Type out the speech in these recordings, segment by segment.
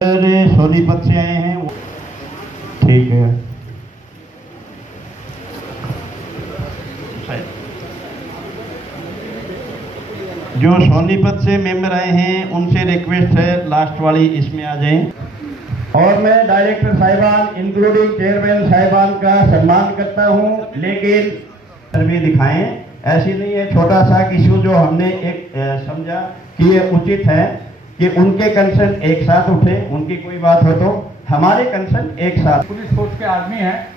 सोनीपत से आए हैं। ठीक है, जो सोनीपत से मेंबर आए हैं उनसे रिक्वेस्ट है लास्ट वाली इसमें आ जाएं। और मैं डायरेक्टर साहिबान इंक्लूडिंग चेयरमैन साहिबान का सम्मान करता हूं, लेकिन सर्वे दिखाएं। ऐसी नहीं है, छोटा सा इशू जो हमने एक समझा कि ये उचित है कि उनके कंसर्न एक साथ उठे, उनकी कोई बात हो तो हमारे कंसर्न एक साथ। पुलिस फोर्स के आदमी हैं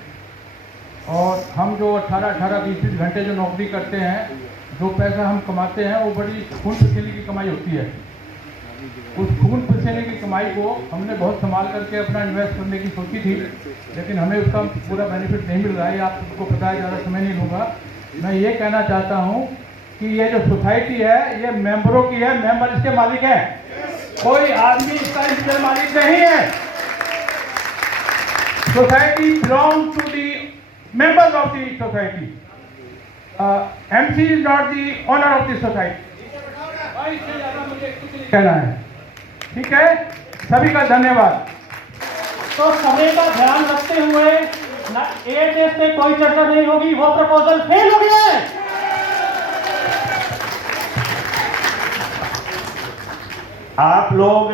और हम जो 18-18, 20-20 घंटे जो नौकरी करते हैं, जो पैसा हम कमाते हैं वो बड़ी खून पसीने की कमाई होती है। उस खून पसीने की कमाई को हमने बहुत संभाल करके अपना इन्वेस्ट करने की सोची थी, लेकिन हमें उसका पूरा बेनिफिट नहीं मिल रहा है। आप सबको पता है, ज़्यादा समय नहीं लूँगा। मैं ये कहना चाहता हूँ कि ये जो सोसाइटी है ये मेंबरों की है, मेंबर इसके मालिक हैं, कोई आदमी इसका इंडिविजुअल मालिक नहीं है। Society belong to the members of the society. MC is not the owner of the society. इससे ज्यादा मुझे कुछ नहीं कहना है। ठीक है, सभी का धन्यवाद। तो समय का ध्यान रखते हुए ना एक देश से कोई चर्चा नहीं होगी, वो प्रपोजल फेल हो गया है। आप लोग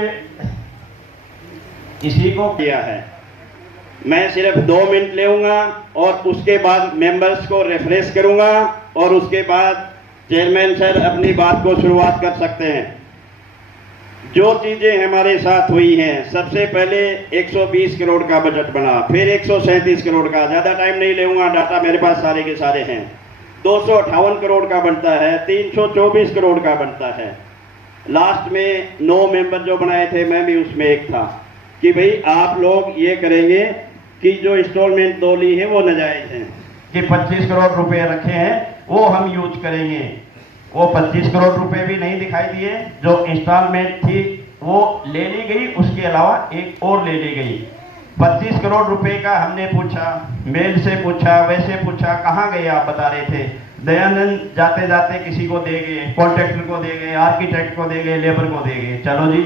इसी को किया है। मैं सिर्फ 2 मिनट लेऊंगा और उसके बाद मेंबर्स को रिफ्रेश करूंगा और उसके बाद चेयरमैन सर अपनी बात को शुरुआत कर सकते हैं। जो चीज़ें हमारे साथ हुई हैं, सबसे पहले 120 करोड़ का बजट बना, फिर 137 करोड़ का, ज़्यादा टाइम नहीं लेऊंगा, डाटा मेरे पास सारे के सारे हैं। 258 करोड़ का बनता है, 324 करोड़ का बनता है। लास्ट में 9 मेंबर जो बनाए थे, मैं भी उसमें एक था, कि भाई आप लोग ये करेंगे कि जो इंस्टॉलमेंट 2 ली है वो नाजायज है, कि 25 करोड़ रुपए रखे हैं वो हम यूज करेंगे। वो 25 करोड़ रुपए भी नहीं दिखाई दिए, जो इंस्टॉलमेंट थी वो ले ली गई, उसके अलावा एक और ले ली गई। 25 करोड़ रुपए का हमने पूछा, मेल से पूछा, वैसे पूछा, कहाँ गए आप बता रहे थे। दयानंद जाते जाते किसी को दे गए, कॉन्ट्रैक्टर को दे गए, आर्किटेक्ट को दे गए, लेबर को दे गए। चलो जी,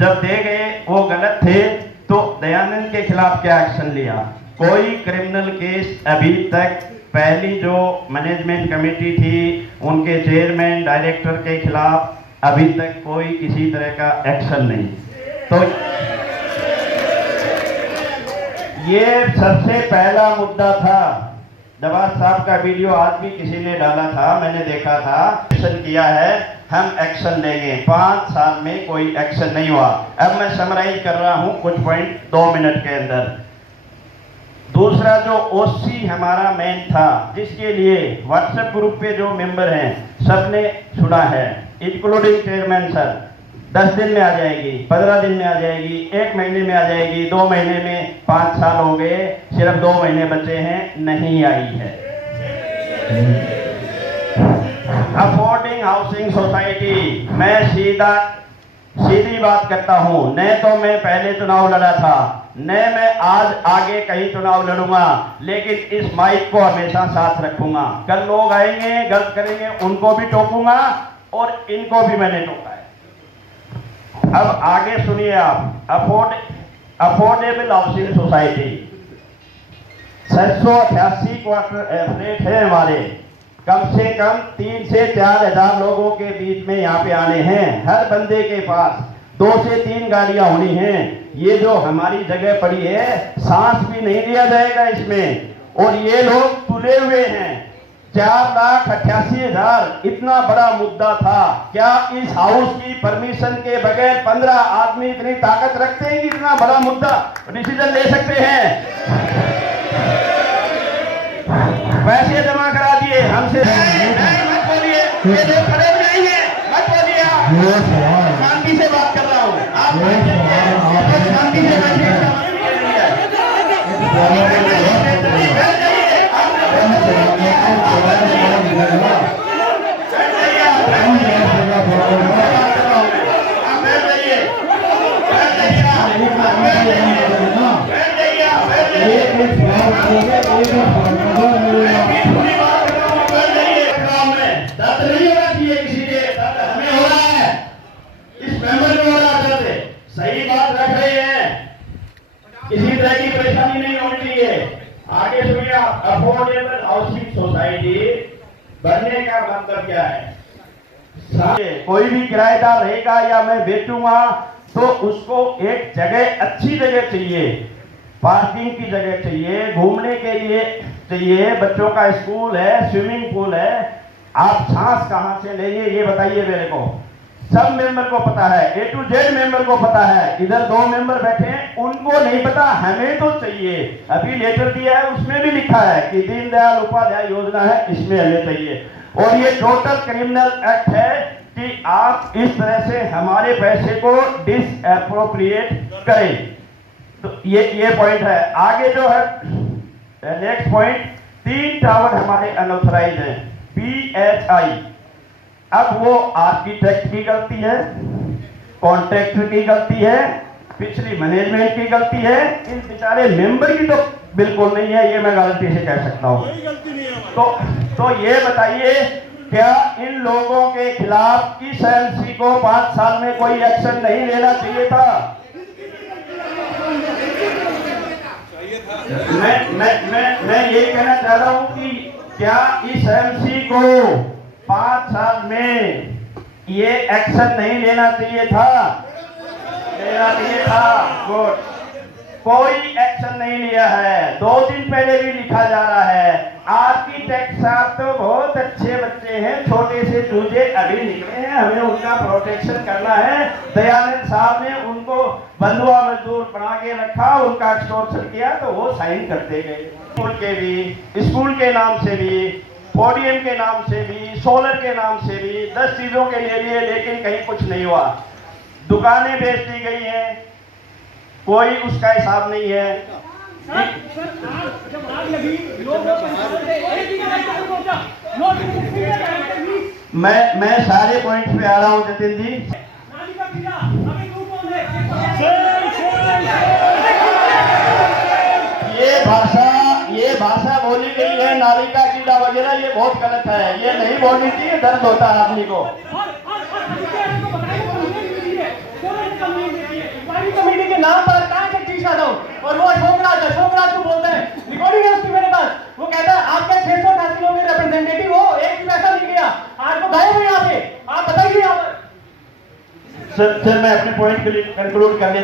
जब दे गए वो गलत थे तो दयानंद के खिलाफ क्या एक्शन लिया? कोई क्रिमिनल केस अभी तक, पहली जो मैनेजमेंट कमेटी थी उनके चेयरमैन डायरेक्टर के खिलाफ अभी तक कोई किसी तरह का एक्शन नहीं। तो ये सबसे पहला मुद्दा था। नवाज साहब का वीडियो आज भी किसी ने डाला था, मैंने देखा था। एक्शन किया है, हम एक्शन लेंगे। 5 साल में कोई एक्शन नहीं हुआ। अब मैं समराइज कर रहा हूं कुछ पॉइंट 2 मिनट के अंदर। दूसरा जो OC हमारा मेन था, जिसके लिए व्हाट्सएप ग्रुप पे जो मेंबर हैं सबने सुना है, इंक्लूडिंग चेयरमैन सर। 10 दिन में आ जाएगी, 15 दिन में आ जाएगी, 1 महीने में आ जाएगी, 2 महीने में। 5 साल हो गए, सिर्फ 2 महीने बचे हैं, नहीं आई है। अफोर्डिंग हाउसिंग सोसाइटी, मैं सीधी बात करता हूं। न तो मैं पहले चुनाव लड़ा था, न मैं आज आगे कहीं चुनाव लड़ूंगा, लेकिन इस माइक को हमेशा साथ रखूंगा। कल लोग आएंगे, गलत करेंगे, उनको भी टोकूंगा और इनको भी मैंने टोका है। अब आगे सुनिए आप। Affordable housing society 788 quarter flat है हमारे। कम से कम 3 से 4 हजार लोगों के बीच में यहाँ पे आने हैं। हर बंदे के पास 2 से 3 गाड़ियां होनी हैं। ये जो हमारी जगह पड़ी है, सांस भी नहीं लिया जाएगा इसमें। और ये लोग तुले हुए हैं। 4,88,000 इतना बड़ा मुद्दा था। क्या इस हाउस की परमिशन के बगैर 15 आदमी इतनी ताकत रखते हैं कि इतना बड़ा मुद्दा डिसीजन ले सकते हैं? पैसे जमा करा दिए हमसे। मत बोलिए, ये लोग खड़े हो जाएंगे, मत बोलिए। शांति से बात कर रहा हूँ, आप शांति से बैठिए। सही बात रख रहे हैं। तरह की परेशानी नहीं होनी चाहिए। आगे सुनिए, अफोर्डेबल हाउसिंग सोसाइटी बनने का मतलब क्या है? कोई भी किराएदार रहेगा या मैं बेचूंगा तो उसको एक जगह, अच्छी जगह चाहिए, पार्किंग की जगह चाहिए, घूमने के लिए चाहिए, बच्चों का स्कूल है, स्विमिंग पूल है। आप सांस कहां से लेंगे ये बताइए मेरे को। सब मेंबर को पता है, A to Z मेंबर को पता है। इधर 2 मेंबर बैठे हैं, उनको नहीं पता, हमें तो चाहिए। अभी लेटर दिया है, उसमें भी लिखा है कि दीनदयाल उपाध्याय योजना है, इसमें हमें चाहिए। और ये टोटल क्रिमिनल एक्ट है कि आप इस तरह से हमारे पैसे को डिसएप्रोप्रिएट करें। तो ये पॉइंट है। आगे जो है नेक्स्ट पॉइंट, 3 टावर हमारे अनऑथराइज हैं, PHI। अब वो आर्किटेक्ट की गलती है, कॉन्ट्रैक्टर की गलती है, पिछली मैनेजमेंट की गलती है, इन बेचारे मेंबर की तो बिल्कुल नहीं है, ये मैं गारंटी से कह सकता हूं। तो ये बताइए, क्या इन लोगों के खिलाफ इस एमसी को 5 साल में कोई एक्शन नहीं लेना चाहिए था? मैं ये कहना चाह रहा हूं कि क्या इस एमसी को 5 साल में ये एक्शन नहीं लेना चाहिए था? लेना चाहिए था। गुड, कोई एक्शन नहीं लिया है। 2 दिन पहले भी लिखा जा रहा है, आर्किटेक्ट साहब तो बहुत अच्छे बच्चे हैं, छोटे से चूजे अभी निकले हैं, हमें उनका प्रोटेक्शन करना है। दयानंद साहब ने उनको बंधुआ मजदूर बना के रखा, उनका एक्सटॉर्शन किया तो वो साइन करते गए। स्कूल के भी, स्कूल के नाम से भी, पोडियम के नाम से भी, सोलर के नाम से भी 10 चीजों के लिए, लेकिन कहीं कुछ नहीं हुआ। दुकानें बेच दी गई हैं, कोई उसका हिसाब नहीं है। जब आग लगी, लोगों मैं सारे पॉइंट पे आ रहा हूँ जतिन जी। ये भाषा बोली गई है, नाली का कीड़ा वगैरह, ये बहुत गलत है, ये नहीं बोलनी चाहिए, दर्द होता है आदमी को। कमेटी के नाम पर कहाँ जगदीश यादव और वो अशोक राज को बोलते हैं, रिकॉर्डिंग है उसकी मेरे पास। वो कहता है आपके 688 लोगों के रिप्रेजेंटेटिव हो, एक भी पैसा नहीं गया, आपको गायब है यहाँ पे, आप बताइए यहाँ पर। सर मैं अपने पॉइंट कंक्लूड कर ले।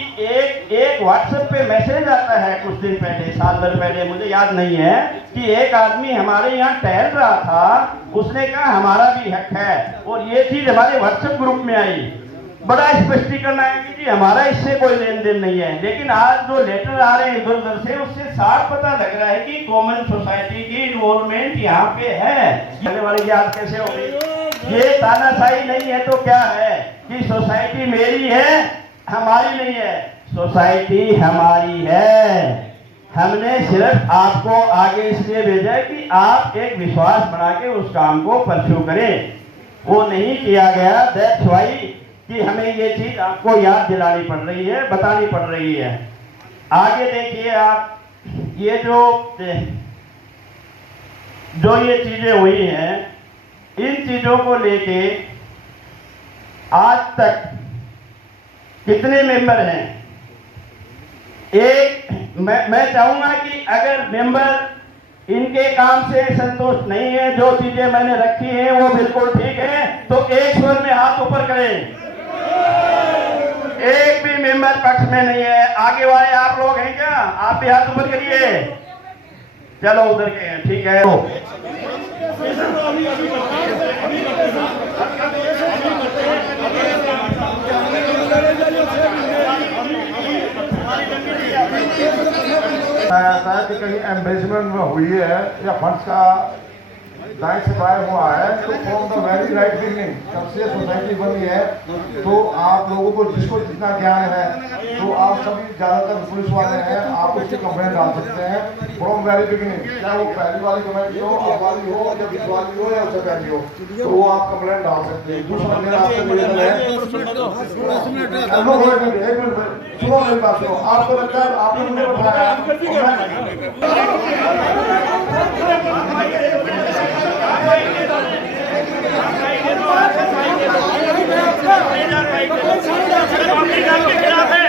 एक व्हाट्सएप पे मैसेज आता है कुछ दिन पहले, साल भर पहले, मुझे याद नहीं है, कि एक आदमी हमारे यहाँ टहल रहा था, उसने कहा हमारा भी हक है, और ये चीज हमारे व्हाट्सएप ग्रुप में आई। बड़ा स्पष्टीकरण आया कि जी हमारा इससे कोई लेन देन नहीं है। लेकिन आज जो लेटर आ रहे हैं इधर उधर से, उससे साफ पता लग रहा है कि कॉमन सोसाइटी की इन्वॉल्वमेंट यहाँ पे है। आने वाली बात कैसे हो गई? ये तानाशाही नहीं है तो क्या है कि सोसाइटी मेरी है, हमारी नहीं है। सोसाइटी हमारी है, हमने सिर्फ आपको आगे इसलिए भेजा है कि आप एक विश्वास बना के उस काम को परस्यू करें। वो नहीं किया गया, दैट्स व्हाई कि हमें ये चीज आपको याद दिलानी पड़ रही है, बतानी पड़ रही है। आगे देखिए आप, ये जो ये चीजें हुई हैं, इन चीजों को लेके आज तक कितने मेंबर हैं? मैं चाहूंगा कि अगर मेंबर इनके काम से संतुष्ट नहीं है, जो चीजें मैंने रखी हैं वो बिल्कुल ठीक है, तो एक स्वर में हाथ ऊपर करें। एक भी मेंबर पक्ष में नहीं है। आगे वाले आप लोग हैं क्या? आप भी हाथ ऊपर करिए। चलो उधर के हैं, ठीक है। था कि कहीं एम्बेसमेंट हुई है या फंड्स का दाएं से बाएं हुआ है, तो from the very right beginning, जब से सोसाइटी बनी है, तो आप लोगों को जिसको जितना ज्ञान है, तो आप सभी ज़्यादातर पुलिस वाले हैं, आप उसकी कंप्लेंट डाल सकते हैं फ्रॉम वेरी बिगिनिंग। चाहे वो पहली वाली कमेटी हो, अब वाली हो, या बीच वाली हो, या उससे पहली हो, तो वो आप कंप्लेंट डाल सकते हैं। दूसरा मेरा आपसे निवेदन है, सुनो मेरी बात सुनो। आपको लगता है आपने मुझे बताया खिलाफ है।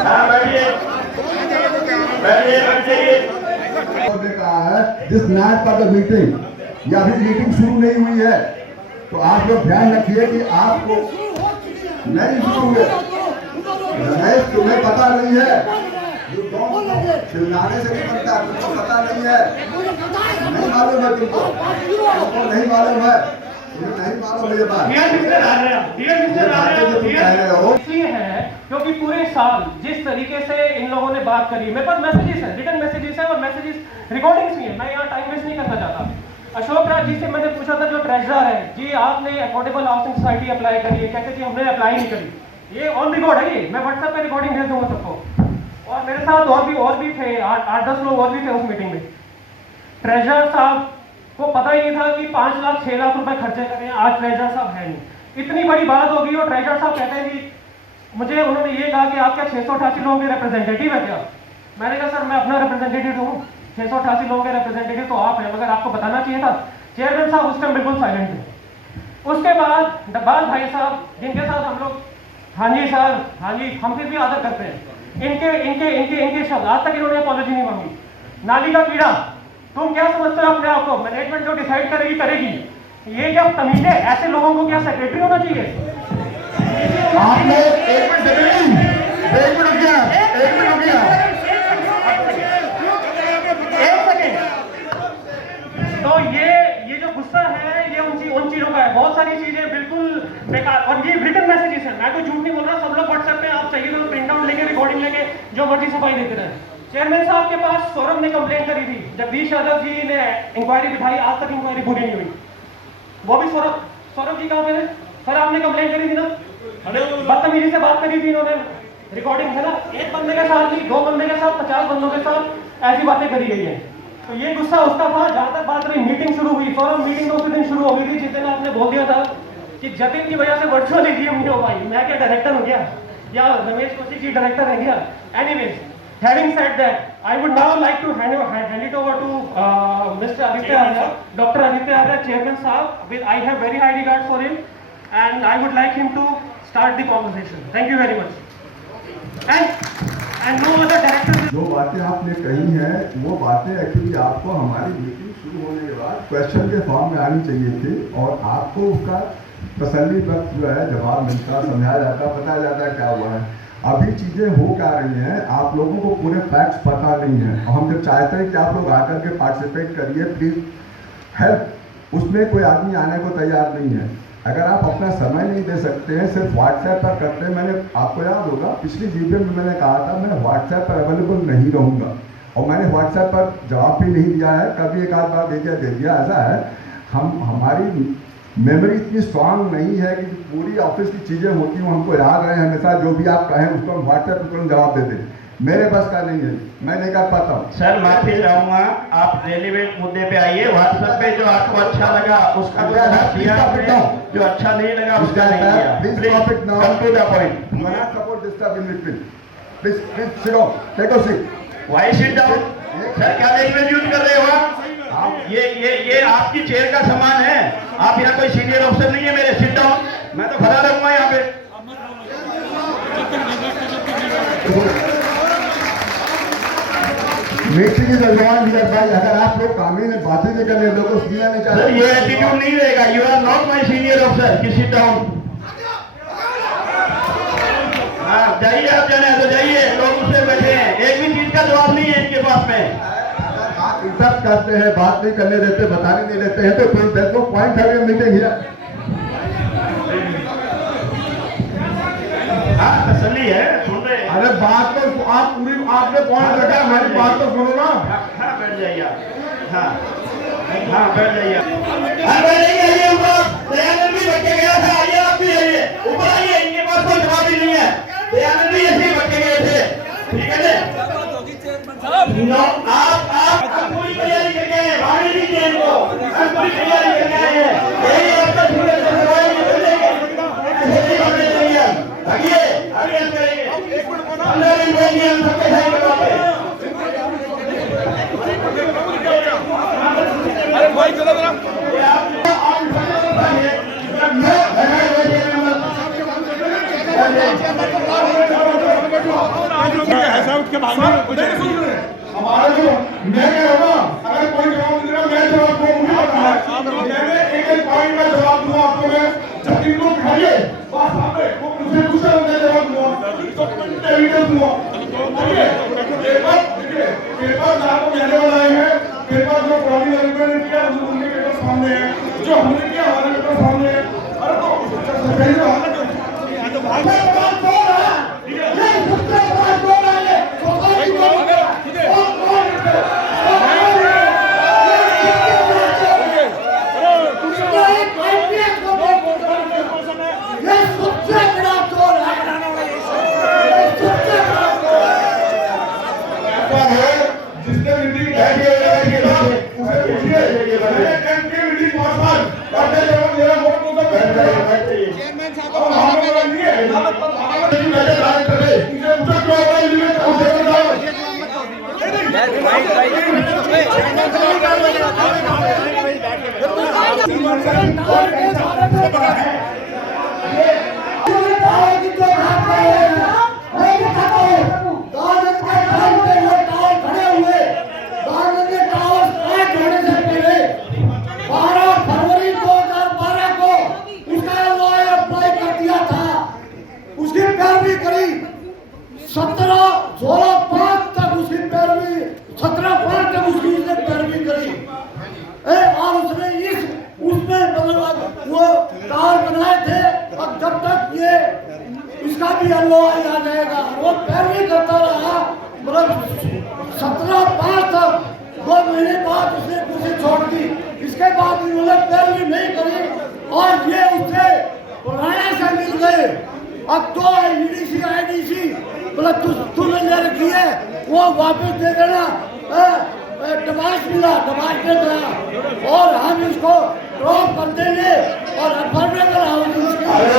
हाँ बैठिए बैठिए बैठिए। ने कहा है this night for the meeting, या अभी मीटिंग शुरू नहीं हुई है, तो आप लोग ध्यान रखिए कि आपको नहीं शुरू हुए। रमेश तुम्हें पता नहीं है, चिल्लाने से नहीं बनता, तुमको पता नहीं है, नहीं मालूम है तुमको नहीं मालूम है, नहीं मालूम ये बात इसलिए है क्योंकि पूरे साल जिस तरीके से इन लोगों ने बात करी, मेरे पास मैसेजेस है, रिटर्न मैसेजेस है और मैसेजेस रिकॉर्डिंग्स भी है, मैं यहाँ टाइम वेस्ट नहीं करना चाहता। अशोक राज जी से मैंने पूछा था, जो ट्रेजरर है जी, आपने अफोर्डेबल हाउसिंग सोसाइटी अप्लाई करी है, कहते जी हमने अप्लाई नहीं करी, ये ऑन रिकॉर्ड है, ये मैं व्हाट्सएप पे रिकॉर्डिंग भेज दूंगा सबको। और मेरे साथ और भी थे, 8-10 लोग और भी थे उस मीटिंग में। ट्रेजरर साहब को पता ही नहीं था कि 5 लाख 6 लाख रुपए खर्चे करें, आज ट्रेजरर साहब है नहीं। इतनी बड़ी बात होगी और ट्रेजरर साहब कहते हैं कि मुझे उन्होंने ये कहा कि आप क्या 688 लोगों के रिप्रेजेंटेटिव है क्या? मैंने कहा सर मैं अपना रिप्रेजेंटेटिव हूँ, 688 लोगों के रिप्रेजेंटेटिव तो आप हैं, मगर आपको बताना चाहिए था। चेयरमैन साहब उस टाइम बिल्कुल साइलेंट थे। उसके बाद डब्बाल भाई साहब, जिनके साथ हम लोग हाँ जी सर, हाँ जी, हम फिर भी आदर करते हैं, इनके शब्द, आज तक इन्होंने अपॉलॉजी नहीं मांगी। नाली का कीड़ा, तुम क्या समझते हो अपने आप को? मैनेजमेंट जो डिसाइड करेगी करेगी, ये क्या तमीज है? ऐसे लोगों को क्या सेक्रेटरी होना चाहिए? आपने एक मिनट हो गया, एक सेकेंड। तो ये जो गुस्सा है ये उन चीजों का है, बहुत सारी चीजें बिल्कुल बेकार। और ये रिटन मैसेजेस है, मैं कोई झूठ नहीं बोल रहा, सब लोग व्हाट्सएप पे आप चाहिए तो प्रिंट आउट लेके रिकॉर्डिंग लेके जो मर्जी सफाई देते रहे। चेयरमैन साहब के पास सौरभ ने कंप्लेंट करी थी, जगदीश यादव जी ने इंक्वायरी बिठाई, आज तक इंक्वायरी पूरी नहीं हुई। वो भी सौरभ जी कहाँ पे थे? सर आपने कंप्लेंट करी थी ना, बदतमीजी से बात करी थी इन्होंने, रिकॉर्डिंग है ना, एक बंदे के साथ नहीं, 2 बंदे के साथ, 50 बंदों के साथ ऐसी बातें करी गई है। तो ये गुस्सा उसका था। जहां तक बात रही, मीटिंग शुरू हुई, सौरभ मीटिंग तो उसी दिन शुरू हो गई थी जिस दिन आपने बोल दिया था कि जतिन की वजह से वर्चुअल एजीएम नहीं हो पाई। मैं क्या डायरेक्टर हो गया या रमेश कौशिक जी डायरेक्टर है क्या? Anyways, having said that, I would now like to hand it over to Mr. Aditya Arya, Dr. Aditya Arya, Chairman Saab. I have very high regard for him, and I would like him to start the conversation. Thank you very much. And no other director. जो बातें आपने कही हैं वो बातें actually आपको हमारी meeting शुरू होने के बाद क्वेश्चन के फॉर्म में आनी चाहिए थी, और आपको उसका तसल्ली वक्त जो है जवाब मिलता, समझाया जाता, बताया जाता क्या हुआ है। अभी चीज़ें हो क्या रही हैं, आप लोगों को पूरे फैक्ट्स पता नहीं है, और हम जब चाहते हैं कि आप लोग आकर के पार्टिसिपेट करिए, प्लीज़ हेल्प, उसमें कोई आदमी आने को तैयार नहीं है। अगर आप अपना समय नहीं दे सकते हैं, सिर्फ व्हाट्सएप पर करते हैं, मैंने आपको याद होगा पिछली वीडियो में मैंने कहा था मैं व्हाट्सएप पर अवेलेबल नहीं रहूँगा, और मैंने व्हाट्सएप पर जवाब भी नहीं दिया है, कभी एक आध बार दे दिया। ऐसा है, हमारी मेमोरी इतनी स्ट्रांग नहीं है कि पूरी ऑफिस की चीज़ें होती हैं हमको याद रहे हमेशा, जो भी आप कहें उसको हम व्हाट्सएप पर तुरंत जवाब दे दें, मेरे बस का नहीं है, मैं नहीं कर पाता हूँ। सर माफी चाहूंगा, आप रेलिवेंट मुद्दे पे आइए। व्हाट्सएप पे जो आपको अच्छा लगा उसका तो दिया, जो अच्छा नहीं लगा उसका नहीं दिया। Please topic now, come to the point. You are not support disturb in between, please sit down, take a seat. Why sit down? Sir क्या लैंग्वेज यूज कर रहे हो आप? ये आपकी चेयर का सामान है, आप यहाँ कोई सीनियर ऑफिसर नहीं है मेरे। सिट डाउन, मैं तो खड़ा रहूंगा यहाँ पे। Meeting is advance here bye, अगर आप लोग कामी में बातें नहीं कर रहे, लोगों को सुनना नहीं चाहते, सर ये एटीट्यूड नहीं रहेगा। You are not my senior officer कि सिट डाउन। हाँ जाइए, आप जाने तो जाइए, लोग उससे बैठे हैं, एक भी चीज का जवाब नहीं है इनके पास में। आप इंटरप्ट करते हैं, बात नहीं करने देते, बताने नहीं देते हैं, तो that's no point have your meeting here. हाँ तसल्ली है, सुन रहे हैं। अरे बात तो आप पूरी आपने पॉइंट रखा, हमारी बात तो सुनो ना। हाँ बैठ जाइए आप। हाँ बैठ जाइए। हाँ बैठेंगे, आइए ऊपर। दयानंद भी बैठ के गया था, आइए आप भी आइए ऊपर आइए, इनके पास कोई जवाब ही नहीं है। दयानंद भी ऐसे ही बैठ के गए थे, ठीक है ना? आप पूरी तैयारी करके आए, भाग नहीं दीजिए इनको, हम पूरी तैयारी करके आए हैं। यही आपका झूले से करवाएंगे, आगे आगे करेंगे, अंदर इन्वेंटिंग हम सबके साथ करवाते हैं। अरे भाई चलो जरा, मैं कह रहा हूँ अगर कोई जवाब नहीं देगा मैं जवाब दूंगा, मुझे पता है। मैंने एक एक पॉइंट का जवाब दूंगा आपको मैं। जब इनको बिठाइए बात सामने वो मुझे दूसरा मैं जवाब दूंगा, एविडेंस दूंगा। पेपर आपको कहने वाला है, पेपर जो पुरानी लड़कियों ने किया उनके पेपर सामने है, जो हमने किया हमारे पेपर सामने है। अरे तो सही तो अब तो ईडीसी आईडीसी बोला तूने ले रखी है वो वापस दे देना। टमाश मिला, टमाश दे देना और हम इसको ड्रॉप कर देंगे और अफॉर्डेबल हाउसिंग डॉक्यूमेंट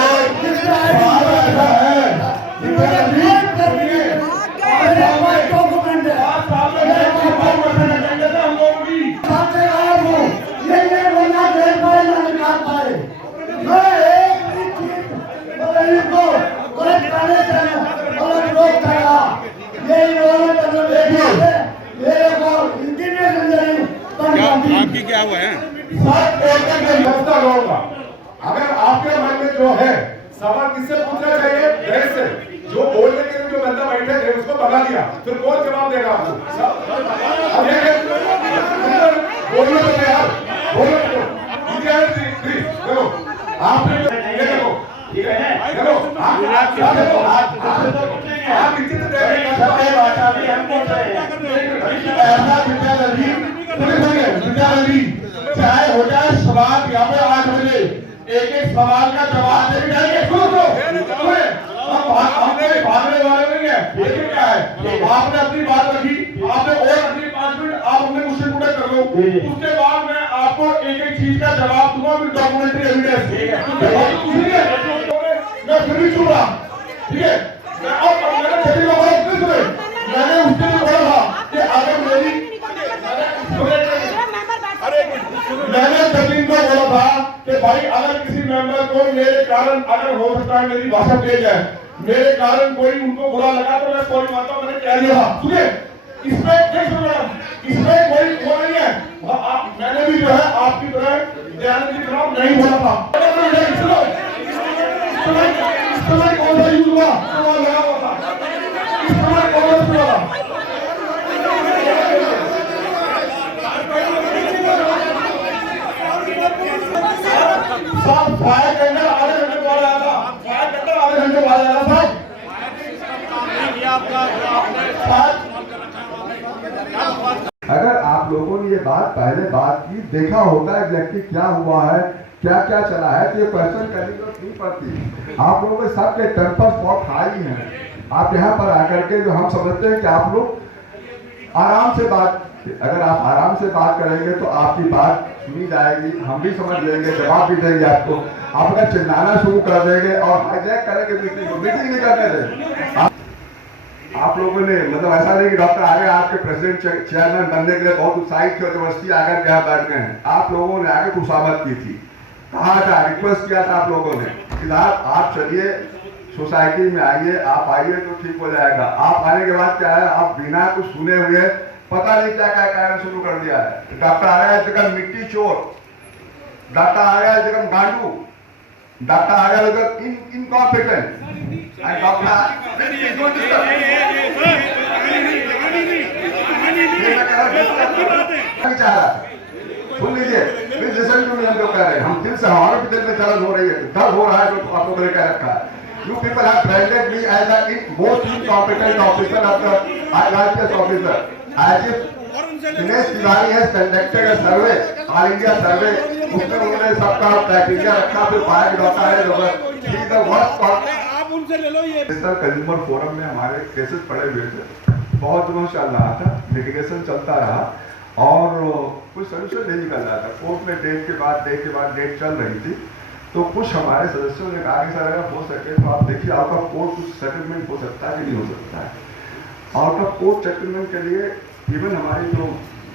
है आपकी क्या हुआ है? अगर आपके मन में जो है सवाल किससे पूछना चाहिए? देश से। जो बोलने के लिए जो बंदा बैठे थे उसको भगा दिया, फिर कौन जवाब देगा आपको? बोलने तो यार, बोलो देखो आपने देखो ठीक है देखो आप इज्जत दे रहे हैं सबके भाषा में हम बोल रहे हैं ऐसा विद्यालय चाहे हो जाए सवाल यहाँ पे 8 बजे एक एक सवाल का जवाब दे जाएंगे। भागने वाले नहीं है, लेकिन क्या है आपने अपनी बात रखी, आपने और अपनी 5 मिनट आप अपने मुझसे पूरा कर लो, उसके बाद मैं आपको एक एक चीज का जवाब दूंगा विद डॉक्यूमेंट्री एविडेंस। मैं फिर भी चुप रहा, ठीक है। मैंने उसके लिए बोला था कि अगर मैंने जमीन को बोला था कि भाई अगर किसी मेंबर को मेरे कारण अगर हो सकता है मेरी भाषा तेज है, मेरे कारण कोई उनको बुरा लगा तो मैं सॉरी मानता हूं, मैंने कह दिया था। सुनिए इसमें कोई वो नहीं है। मैंने भी जो है आपकी तरह ध्यान की तरफ नहीं बोला था। इस्तेमाल कौन सा यूज हुआ लगा हुआ था, इस्तेमाल कौन सा हुआ था? फायर टेंडर आधे घंटे बाद आया था, फायर टेंडर आधे घंटे बाद आया था। अगर आप लोगों ने ये बात पहले बात की, देखा होगा एग्जैक्टली क्या हुआ है, क्या क्या चला है, तो ये क्वेश्चन करने की जरूरत नहीं पड़ती। आप लोगों के सबके टेम्पर्स बहुत हाई हैं। आप यहाँ पर आकर के जो हम समझते हैं कि आप लोग आराम से बात, अगर आप आराम से बात करेंगे तो आपकी बात सुनी जाएगी, हम भी समझ लेंगे, जवाब भी देंगे आपको। आप अगर चिल्लाना शुरू कर देंगे और हाईजैक करेंगे मीटिंग नहीं करने देंगे। आप लोगों ने मतलब ऐसा नहीं कि डॉक्टर आगे आपके प्रेसिडेंट चेयरमैन बनने के लिए बहुत उत्साहित थे और जबरदस्ती आकर के यहाँ बैठ गए हैं। आप लोगों ने आगे खुशामद की थी, कहा था, रिक्वेस्ट किया था आप लोगों ने कि आप चलिए सोसाइटी में आइए, आप आइए तो ठीक हो जाएगा। आप आने के बाद क्या है, आप बिना कुछ सुने हुए पता नहीं क्या क्या कहना शुरू कर दिया है। डॉक्टर आर्या इज बिकम मिट्टी चोर, डॉक्टर आर्या इज बिकम गांडू, doctor Arya is become incompetent and सुन लीजिए, प्लीज लिसन टू मी। हम जो कह रहे हैं, हम दिल से, हमारे भी दिल में दर्द हो रही है, दर्द हो रहा है जो आप लोगों ने कह रखा है। You people have branded me as a most incompetent officer of the IRPS officer, as if Dinesh Tiwari has conducted a survey, All India survey, उसमें उन्होंने सबका क्राइटेरिया रखा, फिर पाया कि डॉक्टर है he is the worst part। आप उनसे ले लो ये। नेशनल कंज्यूमर फोरम में हमारे केसेस पड़े हुए थे, बहुत दिनों चल रहा था, लिटिगेशन चलता रहा और कुछ सोल्यूशन नहीं निकल रहा था। कोर्ट में डेट के बाद डेट चल रही थी, तो कुछ हमारे सदस्यों ने कहा कि सर अगर हो सके तो आप देखिए आउट ऑफ कोर्ट कुछ सेटलमेंट हो सकता है कि नहीं हो सकता है। आउट ऑफ कोर्ट सेटलमेंट के लिए इवन हमारी जो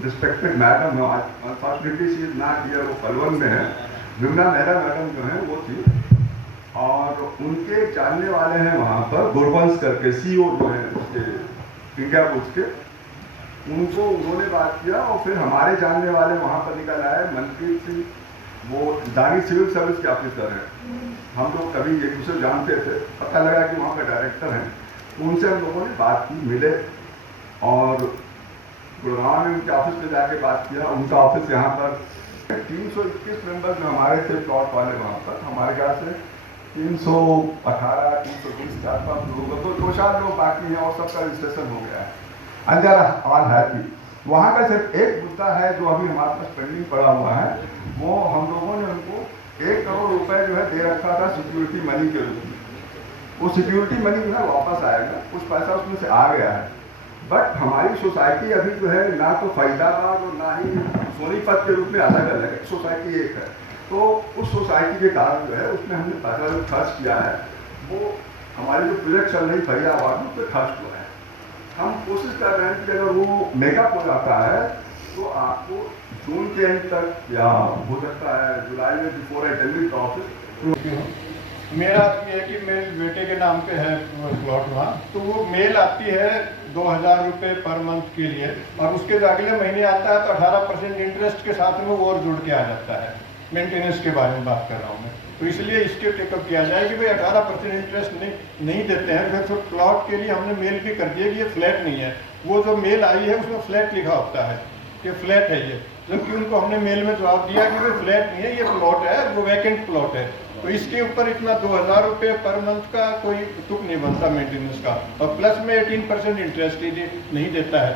रिस्पेक्टेड मैडम है, unfortunately she is not here, वो पलवल में है, विमला मेहरा मैडम जो है वो थी, और उनके जानने वाले हैं वहाँ पर गुरबंश करके CEO जो है उसके इंडिया बुक्स के, उनको उन्होंने बात किया और फिर हमारे जानने वाले वहाँ पर निकल आए, मनप्रीत सिंह, वो दानी सिविल सर्विस के ऑफिसर हैं, हम लोग कभी एक दूसरे जानते थे, पता लगा कि वहाँ का डायरेक्टर हैं, उनसे हम लोगों ने बात की, मिले और गुड़गांव में उनके ऑफिस में जाके बात किया। उनका ऑफिस यहाँ पर 321 मेंबर्स में हमारे थे प्लॉट वाले, वहाँ पर हमारे ख्याल से 318 320 4-5 लोग, तो 2-4 लोग बाकी हैं और सबका रजिस्ट्रेशन हो गया है, अंदर ऑल हैप्पी। वहाँ का सिर्फ एक मुद्दा है जो अभी हमारे पास पेंडिंग पड़ा हुआ है, वो हम लोगों ने उनको 1 करोड़ रुपए जो है दे रखा था सिक्योरिटी मनी के रूप में। वो सिक्योरिटी मनी जो है वापस आएगा, कुछ पैसा उसमें से आ गया है, बट हमारी सोसाइटी अभी जो है ना तो फरीदाबाद और ना ही सोनीपत के रूप में अलग अलग है, सोसाइटी एक है। तो उस सोसाइटी के कारण जो है उसमें हमने पैसा जो खर्च किया है वो हमारी जो प्रोजेक्ट चल रही फरीदाबाद में उस पर खर्च हुआ है। हम कोशिश कर रहे हैं कि अगर वो मेकअप हो जाता है तो आपको जून के एंड तक या हो सकता है जुलाई में before I tell the office. मेरा ये है कि मेरे बेटे के नाम पे है प्लॉट वहाँ, तो वो मेल आती है 2000 रुपये पर मंथ के लिए, और उसके जो अगले महीने आता है तो 18% इंटरेस्ट के साथ में वो और जुड़ के आ जाता है। मेंटेनेंस के बारे में बात कर रहा हूँ मैं, तो इसलिए इसके टेकअप किया जाए कि भाई 18% इंटरेस्ट नहीं देते हैं। फिर तो प्लॉट के लिए हमने मेल भी कर दिया कि ये फ्लैट नहीं है, वो जो मेल आई है उसमें फ्लैट लिखा होता है कि फ्लैट है ये, जबकि उनको हमने मेल में जवाब दिया कि भाई फ्लैट नहीं है, ये प्लॉट है, वो वैकेंट प्लॉट है। तो इसके ऊपर इतना 2000 रुपये पर मंथ का कोई तुक नहीं बनता मेंटेनेंस का, और प्लस में 18% इंटरेस्ट ही नहीं देता है।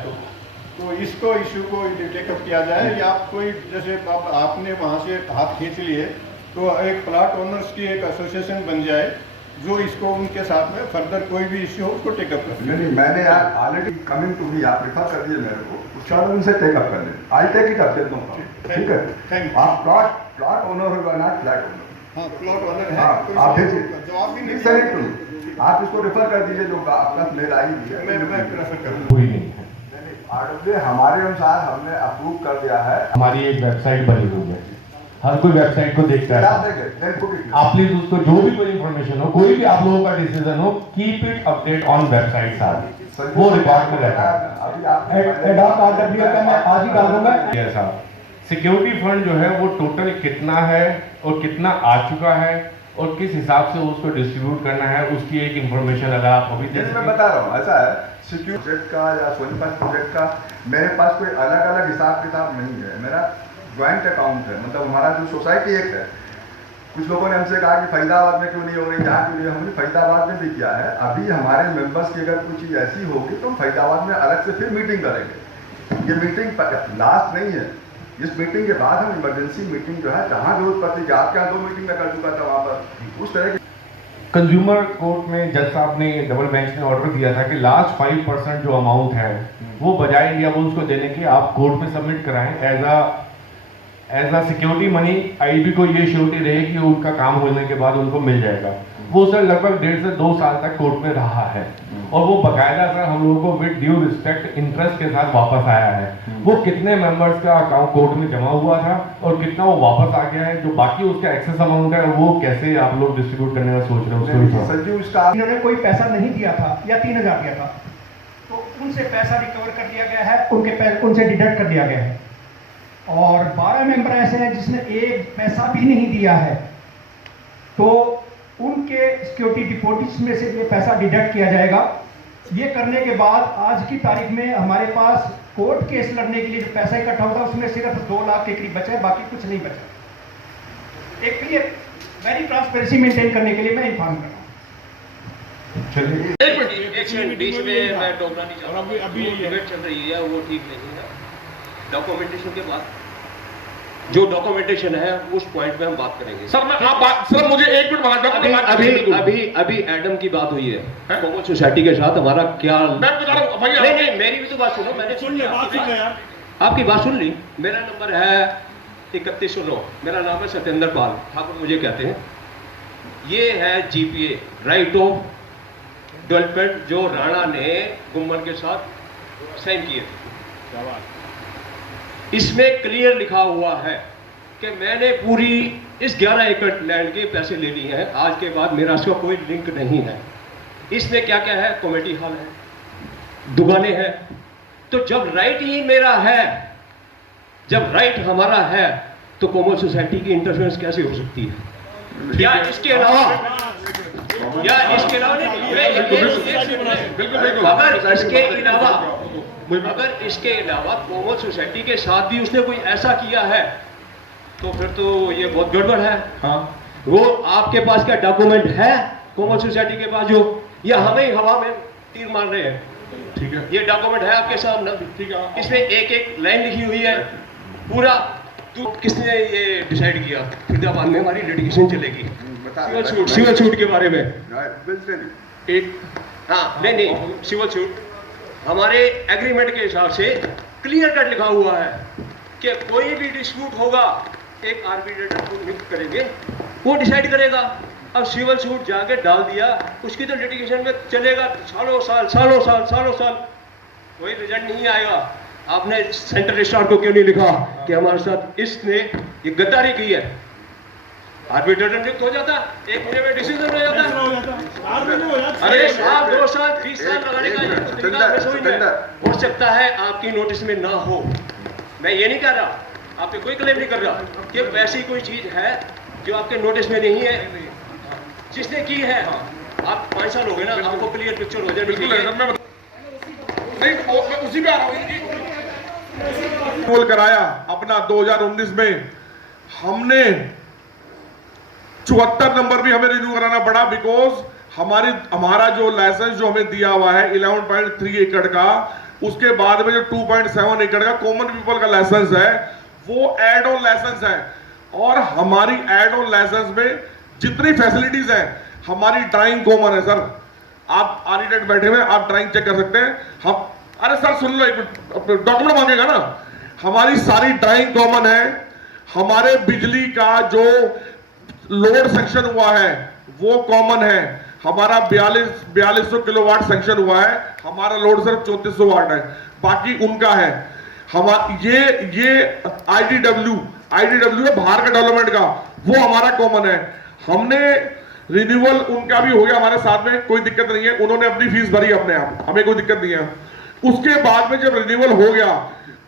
तो इसको इशू को टेकअप किया जाए, या कोई जैसे आपने वहाँ से हाथ खींच लिए तो एक प्लॉट ओनर्स की एक एसोसिएशन बन जाए जो इसको उनके साथ में फर्दर कोई भी इश्यू हो उसको टेकअप कर। नहीं, मैंने यार ऑलरेडी कमिंग टू भी आप रिफर कर दिए मेरे को, चलो उनसे टेकअप कर लें। आई टेक इट अप, ठीक है, थैंक यू। आप प्लॉट ओनर होगा ना, फ्लैट ओनर। हाँ, प्लॉट ओनर है, हाँ, आप भेजिए, जवाब भी नहीं आप इसको रेफर कर दीजिए जो आपका मेल आई हुई है, मैं रेफर करूँ। कोई नहीं है, आरडब्ल्यू हमारे अनुसार हमने अप्रूव कर दिया है। हमारी एक वेबसाइट बनी हुई है, हर कोई वेबसाइट को देखता है। आप प्लीज उसको जो भी कोई इन्फॉर्मेशन हो, कोई भी आप लोगों का डिसीजन हो, keep it update on website साहब, वो रिकॉर्ड में रहता है। एडॉक आरडब्ल्यू का मैं आज ही डाल दूंगा। साहब, सिक्योरिटी फंड जो है वो टोटल कितना है और कितना आ चुका है और किस हिसाब से उसको डिस्ट्रीब्यूट करना है, उसकी एक इन्फॉर्मेशन अगर आप अभी जैसे मैं बता रहा हूँ, ऐसा है सिक्योरिटी प्रोजेक्ट का या सोनीपत प्रोजेक्ट का मेरे पास कोई अलग अलग हिसाब किताब नहीं है, मेरा ज्वाइंट अकाउंट है, मतलब हमारा जो सोसाइटी एक है। कुछ लोगों ने हमसे कहा कि फरीदाबाद में क्यों नहीं हो रही, यहाँ क्यों नहीं, हमने फरीदाबाद में भी किया है। अभी हमारे मेंबर्स की अगर कोई चीज़ ऐसी होगी तो हम फरीदाबाद में अलग से फिर मीटिंग करेंगे। ये मीटिंग लास्ट नहीं है, इस मीटिंग के बाद हम इमरजेंसी मीटिंग जो है जहाँ जरूरत पड़ती है, आपके यहाँ 2 मीटिंग में कर चुका था वहाँ पर, उस तरह की। कंज्यूमर कोर्ट में जज साहब ने डबल बेंच ने ऑर्डर दिया था कि लास्ट 5% जो अमाउंट है वो बजाय इंडिया बुल्स को देने के आप कोर्ट में सबमिट कराएं as a security money. IB को ये श्योरिटी रहे कि उनका काम होने के बाद उनको मिल जाएगा। वो सर लगभग 1.5 से 2 साल तक कोर्ट में रहा है और वो बकायदा सर हम लोगों को विद ड्यू रिस्पेक्ट इंटरेस्ट के साथ वापस आया है। वो कितने मेंबर्स का अकाउंट कोर्ट में जमा हुआ था और कितना वो वापस आ गया है, जो बाकी उसका एक्सेस अमाउंट है वो कैसे आप लोग डिस्ट्रीब्यूट करने का सोच रहे हैं उसको। संजीव, इसका इन्होंने कोई पैसा नहीं दिया था या 3000 दिया था, तो उनसे पैसा रिकवर कर लिया गया है, उनसे डिडक्ट कर लिया गया है। और 12 मेंबर ऐसे हैं जिसने एक पैसा भी नहीं दिया है, तो उनके सिक्योरिटी डिपॉजिट्स में से ये पैसा डिडक्ट किया जाएगा। ये करने के बाद आज की तारीख में हमारे पास कोर्ट केस लड़ने के लिए जो पैसा इकट्ठा होता है उसमें सिर्फ 2 लाख के करीब बचा है, बाकी कुछ नहीं बचा। एक ये वेरी ट्रांसपेरेंसी मेंटेन करने के लिए मैं इन्फॉर्म कर रहा हूँ। चलिए एक मिनट बीच में मैं टोकना नहीं चाहता हूँ। अभी डिबेट चल रही है वो ठीक नहीं है। डॉक्यूमेंटेशन के बाद जो डॉक्यूमेंटेशन है उस पॉइंट पे हम बात करेंगे। सर मुझे 1 मिनट अभी एडम की बात हुई है कॉमन सोसाइटी के साथ हमारा क्या। मैं बता रहा हूं भैया, नहीं मेरी भी तो बात सुनो, मैंने सुन लिया आपकी बात सुन ली। मेरा नंबर है 3109, मेरा नाम है सत्येंद्र पाल ठाकुर मुझे कहते हैं। ये है जीपीए राइट ऑफ डेवलपमेंट जो राणा ने गुम्मन के साथ साइन किए थे। इसमें क्लियर लिखा हुआ है कि मैंने पूरी इस 11 एकड़ लैंड के पैसे ले लिए हैं। आज के बाद मेरा इसका कोई लिंक नहीं है। इसमें क्या क्या है, कमेटी हॉल है, दुकानें हैं। तो जब राइट ही मेरा है, जब राइट हमारा है, तो कॉमन सोसाइटी की इंटरफेरेंस कैसे हो सकती है? या इसके अलावा अगर इसके अलावा कॉमन सोसाइटी के साथ भी उसने कोई ऐसा किया है तो फिर तो ये बहुत गड़बड़ है। हाँ, वो आपके पास क्या डॉक्यूमेंट है कॉमन सोसाइटी के पास जो, या हमें ही हवा में तीर मार रहे हैं? ठीक है, ये डॉक्यूमेंट है आपके सामने। ठीक है, इसमें एक एक लाइन लिखी हुई है पूरा। तो किसने ये डिसाइड किया फरीदाबाद में हमारी लिटिगेशन चलेगी सिविल सूट के बारे में? एक हाँ नहीं सिविल सूट हमारे एग्रीमेंट के हिसाब से क्लियर कट लिखा हुआ है कि कोई भी डिस्प्यूट होगा एक आर्बिट्रेटर को नियुक्त करेंगे, वो डिसाइड करेगा। अब सिविल सूट जाके डाल दिया, उसकी तो लिटिगेशन में चलेगा सालों साल, कोई रिजल्ट नहीं आएगा। आपने सेंट्रल रजिस्ट्रार को क्यों नहीं लिखा कि हमारे साथ इसने ये गद्दारी की है? आर्बिट्रेटर नियुक्त हो जाता, 1 महीने में डिसीजन हो जाता। अरे साल 2 साल 30 साल लगाने का ये तो तरीका हो सकता है आपकी नोटिस में ना हो। मैं ये नहीं कह रहा, आप पे कोई क्लेम नहीं कर रहा कि ऐसी कोई चीज है जो आपके नोटिस में नहीं है। जिसने की है, आप 5 साल हो गए ना, आपको क्लियर पिक्चर हो जाए। उसी पे आ रहा हूँ कराया अपना 2019 में। हमने 74 नंबर भी हमें रिन्यू कराना पड़ा, बिकॉज हमारा जो लाइसेंस जो हमें दिया हुआ है 11.3 एकड़ का, उसके बाद में जो 2.7 एकड़ का कॉमन पीपल का लाइसेंस है वो एड ऑन लाइसेंस है। और हमारी एड ऑन लाइसेंस में जितनी फैसिलिटीज है, हमारी ड्राइंग कॉमन है। सर आप आर्किटेक्ट बैठे हुए, आप ड्राइंग चेक कर सकते हैं। हम अरे सर सुन लो, डॉक्यूमेंट मांगेगा ना। हमारी सारी ड्राइंग कॉमन है। हमारे बिजली का जो लोड सेक्शन हुआ है वो कॉमन है। हमारा 4200 किलोवाट सेक्शन हुआ है, हमारा लोड सिर्फ 3400 वाट है, बाकी उनका है। ये आईडीडब्ल्यू है बाहर का डेवलपमेंट का, वो हमारा कॉमन है। हमने रिन्यूअल उनका भी हो गया हमारे साथ में, कोई दिक्कत नहीं है। उन्होंने अपनी फीस भरी अपने आप, हमें कोई दिक्कत नहीं है। उसके बाद में जब रिन्यूअल हो गया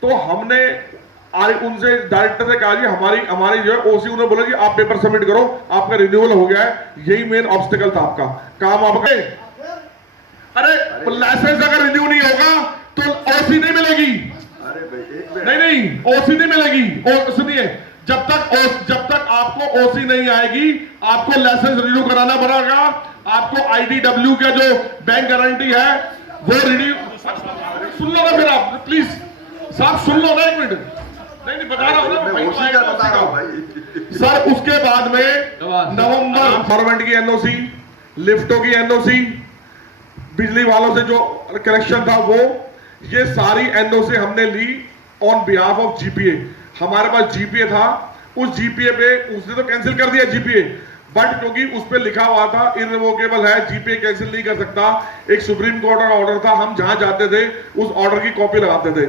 तो हमने उनसे डायरेक्टर से कहा जी हमारी जो है ओसी, उन्होंने बोला जी आप पेपर सबमिट करो, आपका रिन्यूअल हो गया है। यही मेन ऑब्स्टिकल था आपका काम। आपके अरे लाइसेंस अगर रिन्यू नहीं होगा तो ओसी नहीं मिलेगी। नहीं ओसी नहीं मिलेगी। और सुनिए, जब तक आपको ओसी नहीं आएगी आपको लाइसेंस रिन्यू कराना पड़ेगा। आपको आईडीडब्ल्यू का जो बैंक गारंटी है वो रिन्यू, सुन लो ना फिर आप प्लीज साहब, सुन लो ना 1 मिनट। नहीं बता रहा हूं सर। उसके बाद में नवंबर फॉर्मेट की एनओसी, लिफ्टों की एनओसी, बिजली वालों से जो कनेक्शन था वो, ये सारी एनओसी हमने ली ऑन बिहाफ ऑफ जीपीए। हमारे पास जीपीए था, उस जीपीए पे उसने तो कैंसिल कर दिया जीपीए, बट क्योंकि उस पे लिखा हुआ था इररिवोकेबल है, जीपीए कैंसिल नहीं कर सकता। एक सुप्रीम कोर्ट का ऑर्डर था, हम जहां जाते थे उस ऑर्डर की कॉपी लगाते थे।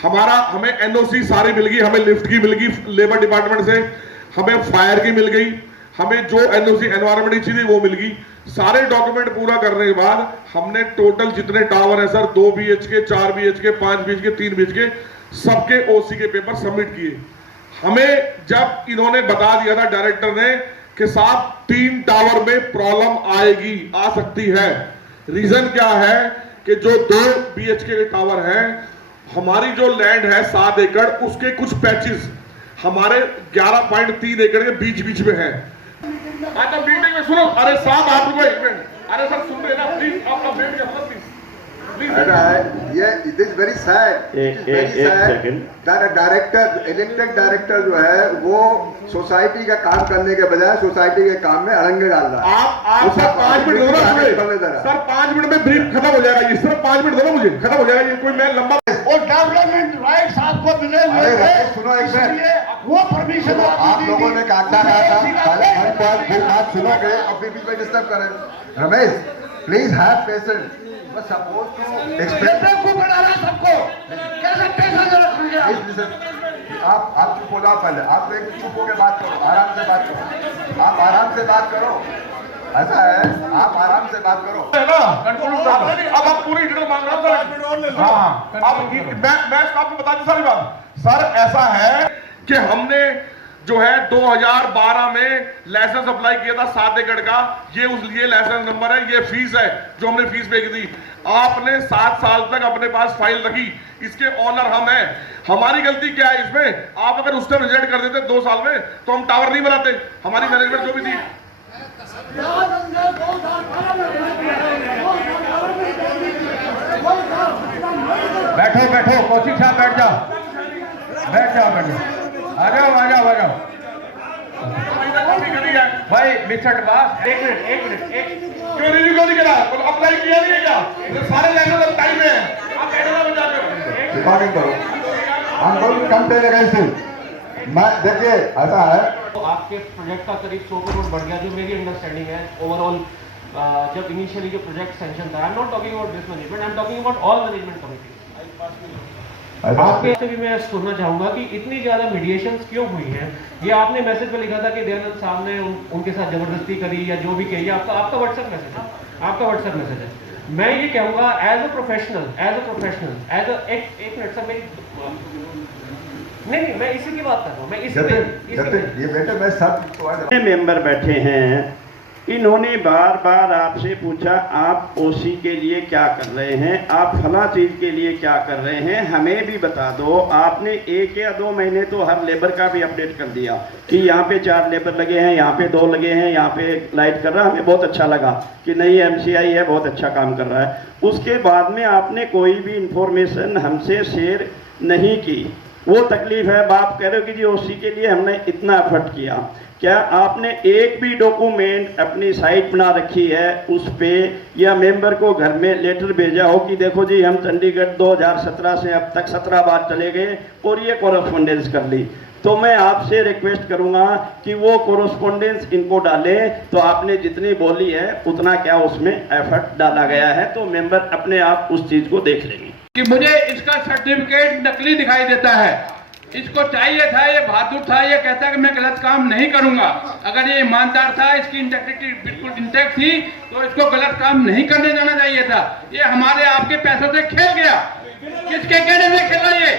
हमें एनओसी सारी मिल गई, हमें लिफ्ट की मिल गई लेबर डिपार्टमेंट से, हमें फायर की मिल गई, हमें जो एनओसी एनवायरमेंट की चीजें वो मिल गई। सारे डॉक्यूमेंट पूरा करने के बाद हमने टोटल जितने टावर है sir 2 BHK 4 BHK 5 BHK 3 BHK सबके ओसी के पेपर सबमिट किए। हमें जब इन्होंने बता दिया था डायरेक्टर ने कि साहब 3 टावर में प्रॉब्लम आएगी, आ सकती है। रीजन क्या है कि जो 2 BHK के टावर हैं, हमारी जो लैंड है 7 एकड़, उसके कुछ पैचेस हमारे 11.3 एकड़ के बीच बीच में है। तो मीटिंग में सुनो, अरे साहब आप रुको एक मिनट, अरे सर सुन रहे ना प्लीज, आप वेट करो please. It is very sad that a director, elected director जो है वो सोसाइटी का काम करने के बजाय सोसाइटी के काम में अड़ंगे डाल रहा है। आप सर 5 मिनट दो ना, सर 5 मिनट में ब्रीफ खत्म हो जाएगा ये, सिर्फ 5 मिनट दो ना मुझे, खत्म हो जाएगा ये, कोई मैं लंबा और डेवलपमेंट राइट्स आपको मिले हुए हैं। सुनो एक मिनट, वो परमिशन आप लोगों ने कागजा कहा था, पहले हर बात सुनोगे और फिर बीच में डिस्टर्ब करें। रमेश प्लीज हैव पेशेंस, बस सपोज टू एक्सपेक्ट को बनाना सबको कैसे पैसा जरूरत। आप चुप हो जाओ, पहले आप एक चुप होकर बात करो, आराम से बात करो, आप आराम से बात करो, ऐसा है आप आराम से बात करो अब आप पूरी डिटेल मांग रहे हो। हाँ अब मैं आपको बता दूं सारी बात। सर ऐसा है कि हमने जो है 2012 में लाइसेंस अप्लाई किया था 7 एकड़ का, ये लाइसेंस नंबर है, ये फीस है जो हमने फीस पे की थी। आपने 7 साल तक अपने पास फाइल रखी, इसके ऑनर हम हैं। हमारी गलती क्या है इसमें? आप अगर उस टाइम रिजेक्ट कर देते 2 साल में तो हम टावर नहीं बनाते, हमारी मैनेजमेंट जो भी थी। बैठो बैठो कौशिक साहब, बैठ जाओ बैठ जाओ बैठ जाओ, आ जाओ आ जाओ आ जाओ भाई मिस्टर बास, एक मिनट क्यों रिव्यू क्यों नहीं करा? अप्लाई किया नहीं है क्या? सारे लाइसेंस टाइम में आप बैठना बन जाते डिपार्टमेंट करो, हम लोग कम पे लगा इसे। मैं देखिए ऐसा है तो आपके प्रोजेक्ट का करीब 100 करोड़ बढ़ गया, जो मेरी अंडरस्टैंडिंग है ओवरऑल। जब इनिशियली जो प्रोजेक्ट सैंक्शन था, I am not talking about this management, I am talking about all management committee. आपके से भी मैं सुनना चाहूंगा कि इतनी ज्यादा मीडिएशंस क्यों हुई हैं? ये आपने मैसेज में लिखा था कि दयानंद साहब ने उनके साथ जबरदस्ती करी या जो भी कही, आपका व्हाट्सएप मैसेज है, आपका व्हाट्सएप मैसेज है। मैं ये कहूंगा as a professional as a एक मिनट सर, मेरी नहीं मैं इसी की बात कर रहा हूँ, मैं ये बेटे मैं सब मेंबर बैठे हैं, इन्होंने बार बार आपसे पूछा आप ओसी के लिए क्या कर रहे हैं, आप फला चीज़ के लिए क्या कर रहे हैं, हमें भी बता दो। आपने 1 या 2 महीने तो हर लेबर का भी अपडेट कर दिया कि यहाँ पे 4 लेबर लगे हैं, यहाँ पे 2 लगे हैं, यहाँ पे लाइट कर रहा है। हमें बहुत अच्छा लगा कि नहीं MCI है, बहुत अच्छा काम कर रहा है। उसके बाद में आपने कोई भी इंफॉर्मेशन हमसे शेयर नहीं की। वो तकलीफ है, आप कह रहे हो कि जी ओसी के लिए हमने इतना एफर्ट किया, क्या आपने एक भी डॉक्यूमेंट अपनी साइट बना रखी है उस पे, या मेंबर को घर में लेटर भेजा हो कि देखो जी हम चंडीगढ़ 2017 से अब तक 17 बार चले गए और ये कॉरेस्पॉन्डेंस कर ली? तो मैं आपसे रिक्वेस्ट करूंगा कि वो कॉरेस्पॉन्डेंस इनको डालें। तो आपने जितनी बोली है उतना क्या उसमें एफर्ट डाला गया है, तो मेंबर अपने आप उस चीज़ को देख लेंगे। कि मुझे इसका सर्टिफिकेट नकली दिखाई देता है, इसको चाहिए था, ये बहादुर था, ये कहता है कि मैं गलत काम नहीं करूंगा। अगर ये ईमानदार था, इसकी इंटेग्रिटी बिल्कुल इंटैक्ट थी, तो इसको गलत काम नहीं करने जाना चाहिए था। ये हमारे आपके पैसों से खेल गया, किसके कहने से खेला ये?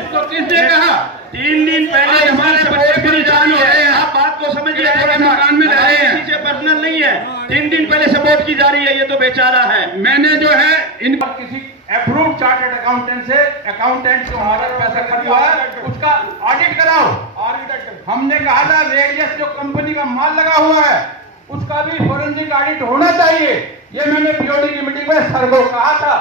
इसको किसने कहा? 3 दिन पहले हमारे बच्चे परेशान हो रहे हैं, आप बात को समझिए, मकान में रह रहे हैं, चीजें पर्सनल नहीं है। 3 दिन पहले सपोर्ट की जा रही है, ये तो बेचारा है। मैंने जो है इन किसी अप्रूव चार्टर्ड अकाउंटेंट से, अकाउंटेंट जो हमारा पैसा खर्च हुआ है उसका ऑडिट कराओ। हमने कहा था रेडियस जो कंपनी का माल लगा हुआ है उसका भी फोरेंसिक ऑडिट होना चाहिए, ये मैंने पीओडी की मीटिंग में सर को कहा था।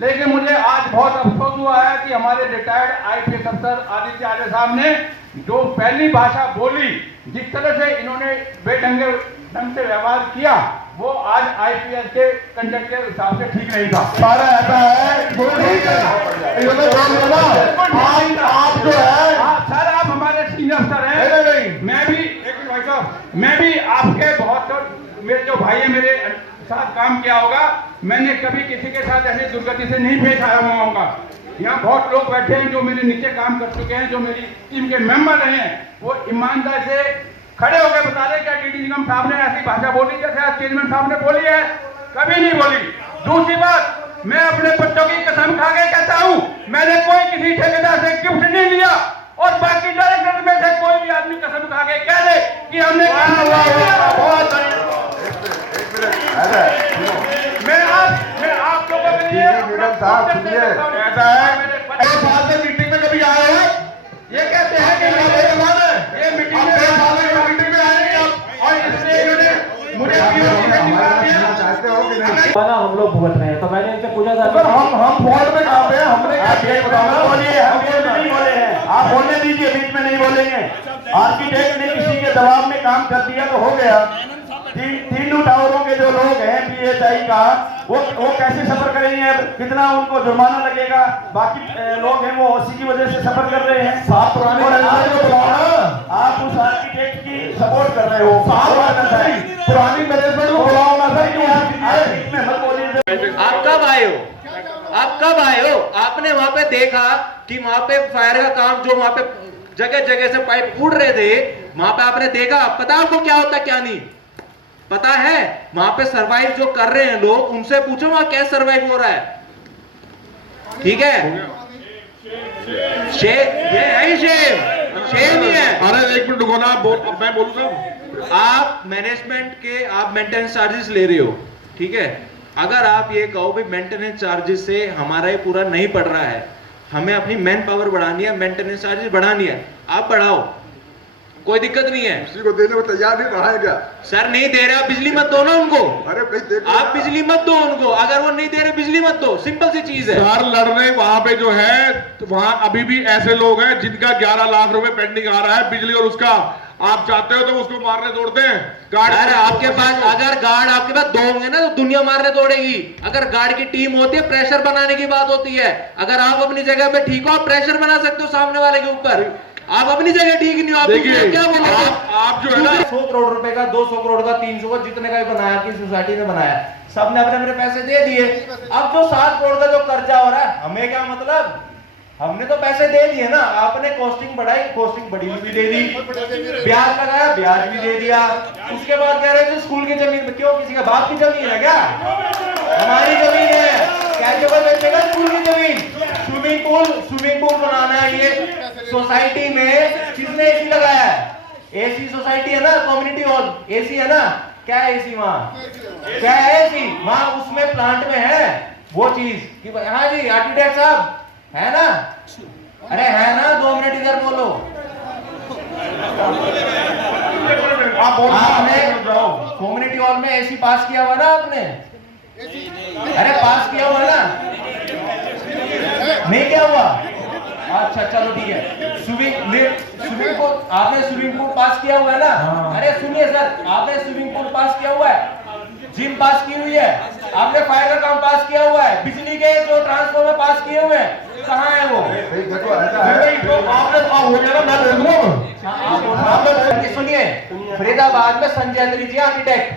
लेकिन मुझे आज बहुत अफसोस हुआ है कि हमारे रिटायर्ड IPS अफसर आदित्य आर्य साहब ने जो पहली भाषा बोली, जिस तरह से इन्होंने बेढंगे ढंग से व्यवहार किया, वो आज IPS के कंडक्ट के हिसाब से ठीक नहीं था। सारा ऐसा है आप जो है सर, आप हमारे सीनियर अफसर हैं, मैं भी आपके बहुत, मेरे जो भाई है मेरे साथ काम किया होगा, मैंने कभी किसी के साथ ऐसी दुर्गति से नहीं पेश आया हुआ होगा। यहाँ बहुत लोग बैठे हैं जो मेरे नीचे काम कर चुके हैं, जो मेरी टीम के मेंबर रहे हैं, वो ईमानदार से खड़े होकर बता दें क्या डीडी निगम साहब ने ऐसी भाषा बोली जैसे आज चेयरमैन साहब ने बोली है? कभी नहीं बोली। दूसरी बात, मैं अपने बच्चों की कसम खा के कहता हूं, मैंने कोई किसी ठेकेदार से गिफ्ट नहीं लिया, और बाकी डायरेक्टर में से कोई भी आदमी कसम खा के कह दे कि हमने मैं आप लोगों के लिए ऐसा है मीटिंग में कभी आए हैं? ये कहते हैं कि ये मीटिंग में आएंगे आप, और इसलिए इन्होंने मुझे हम लोग भुगत रहे हैं। तो मैंने इनसे पूछा था सर हम फोन में कहा पे हमने आप बोलने दीजिए, बीच में नहीं बोलेंगे। आर्किटेक्ट ने किसी के दबाव में काम कर दिया तो हो गया। तीनों टावरों के जो लोग हैं PHI का, वो कैसे सफर करेंगे? कितना उनको जुर्माना लगेगा? बाकी लोग हैं वो OC की वजह से सफर कर रहे हैं। आप उस आर्किटेक्ट की सपोर्ट कर रहे हो। पुरानी मैनेजमेंट को बुलाओ ना सर, में मत बोलिए। आप कब आए हो? आप कब आए हो? आपने वहां पे देखा कि वहां पे फायर का काम, जो वहां पे जगह जगह से पाइप उड़ रहे थे, वहां पे आपने देखा? पता आपको क्या होता क्या नहीं पता है? वहां पे सरवाइव जो कर रहे हैं लोग, उनसे पूछो वहां क्या सरवाइव हो रहा है। ठीक है, ये है शेम ही है। अरे एक मिनट रुको ना, मैं बोलूँ ना। आप मैनेजमेंट के आप मेंटेनेंस चार्जेस ले रहे हो, ठीक है? अगर आप ये कहो भी मेंटेनेंस चार्जेस से हमारा ये पूरा नहीं पड़ रहा है, हमें अपनी मैन पावर बढ़ानी है, मेंटेनेंस चार्जेस बढ़ानी है, आप बढ़ाओ, कोई दिक्कत नहीं है। किसी को देने को तैयार नहीं बढ़ाएगा सर। नहीं दे रहे, आप बिजली मत दो ना उनको। अरे भाई आप बिजली मत दो उनको, अगर वो नहीं दे रहे बिजली मत दो, सिंपल सी चीज है। सर लड़ने वहां पे जो है, तो वहां अभी भी ऐसे लोग हैं जिनका 11 लाख रुपए पेंडिंग आ रहा है बिजली और उसका। आप चाहते हो तो उसको मारने दौड़ते हैं गार्ड। अरे आपके पास अगर गार्ड आपके पास 2 होंगे ना तो दुनिया मारने दौड़ेगी। अगर गार्ड की टीम होती है, प्रेशर बनाने की बात होती है। अगर आप अपनी जगह पे ठीक हो, आप प्रेशर बना सकते हो सामने वाले के ऊपर। आप अपनी जगह ठीक नहीं हो, आप क्या बोलोगे? आप जो है ना 100 करोड़ रुपए का, 200 करोड़ का, 300 का, जितने का भी बनाया की सोसाइटी ने बनाया, सबने अपने अपने पैसे दे दिए। अब जो 7 करोड़ का जो कर्जा हो रहा है, हमें क्या मतलब? हमने तो पैसे दे दिए ना। आपने कॉस्टिंग बढ़ाई, कॉस्टिंग बढ़ी भी दे दी, ब्याज लगाया, ब्याज भी दे दिया। उसके बाद कह रहे थे स्कूल की जमीन में, क्यों? किसी का बाप की जमीन है क्या? हमारी जमीन है, कैसे बेचेगा स्कूल की जमीन? स्विमिंग पूल बनाना है, ये सोसाइटी में किसने एसी लगाया है? एसी सोसाइटी है ना, कम्युनिटी हॉल एसी है ना। क्या है एसी वहां? क्या है एसी वहां? उसमें प्लांट में है वो चीज कि हाँ जी आर्किटेक्ट साहब है ना? अरे है ना, 2 मिनट इधर बोलो। आपने कम्युनिटी हॉल में एसी पास किया हुआ ना आपने? अरे पास किया हुआ ना? नहीं क्या हुआ? अच्छा चलो ठीक है। स्विमिंग पूल, आपने स्विमिंग पूल पास किया हुआ है ना? अरे सुनिए सर, आपने स्विमिंग पूल पास किया हुआ है, जिम पास की हुई है, आपने फायर का काम पास किया हुआ है, बिजली के जो ट्रांसफॉर्मर पास किए हुए हैं, कहाँ है वो? सुनिए, फरीदाबाद में संजय अंद्री जी आर्किटेक्ट,